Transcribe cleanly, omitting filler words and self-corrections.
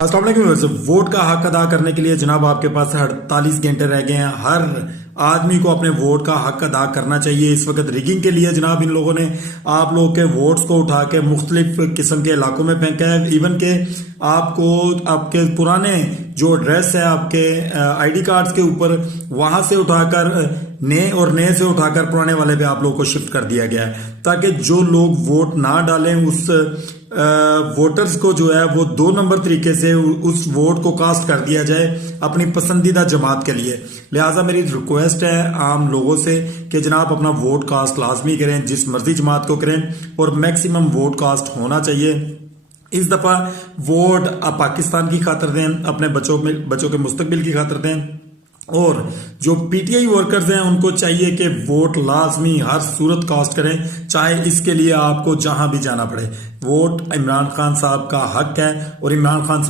अस्सलाम वालेकुम। वोट का हक अदा करने के लिए जनाब आपके पास 48 घंटे रह गए हैं। हर आदमी को अपने वोट का हक अदा करना चाहिए। इस वक्त रिगिंग के लिए जनाब इन लोगों ने आप लोगों के वोट्स को उठा के मुख्तलिफ किस्म के इलाकों में फेंका है। इवन के आपको आपके पुराने जो एड्रेस है आपके आईडी कार्ड्स के ऊपर, वहां से उठाकर नए से उठाकर पुराने वाले पे आप लोगों को शिफ्ट कर दिया गया है, ताकि जो लोग वोट ना डालें उस वोटर्स को जो है वो 2 नंबर तरीके से उस वोट को कास्ट कर दिया जाए अपनी पसंदीदा जमात के लिए। लिहाजा मेरी रिक्वेस्ट है आम लोगों से कि जनाब अपना वोट कास्ट लाजमी करें, जिस मर्जी जमात को करें, और मैक्सिमम वोट कास्ट होना चाहिए। इस दफा वोट पाकिस्तान की खातिर दें, अपने बच्चों के मुस्तकबिल की खातिर दें। और जो पीटीआई वर्कर्स हैं उनको चाहिए कि वोट लाजमी हर सूरत कास्ट करें, चाहे इसके लिए आपको जहां भी जाना पड़े। वोट इमरान खान साहब का हक है और इमरान खान साहब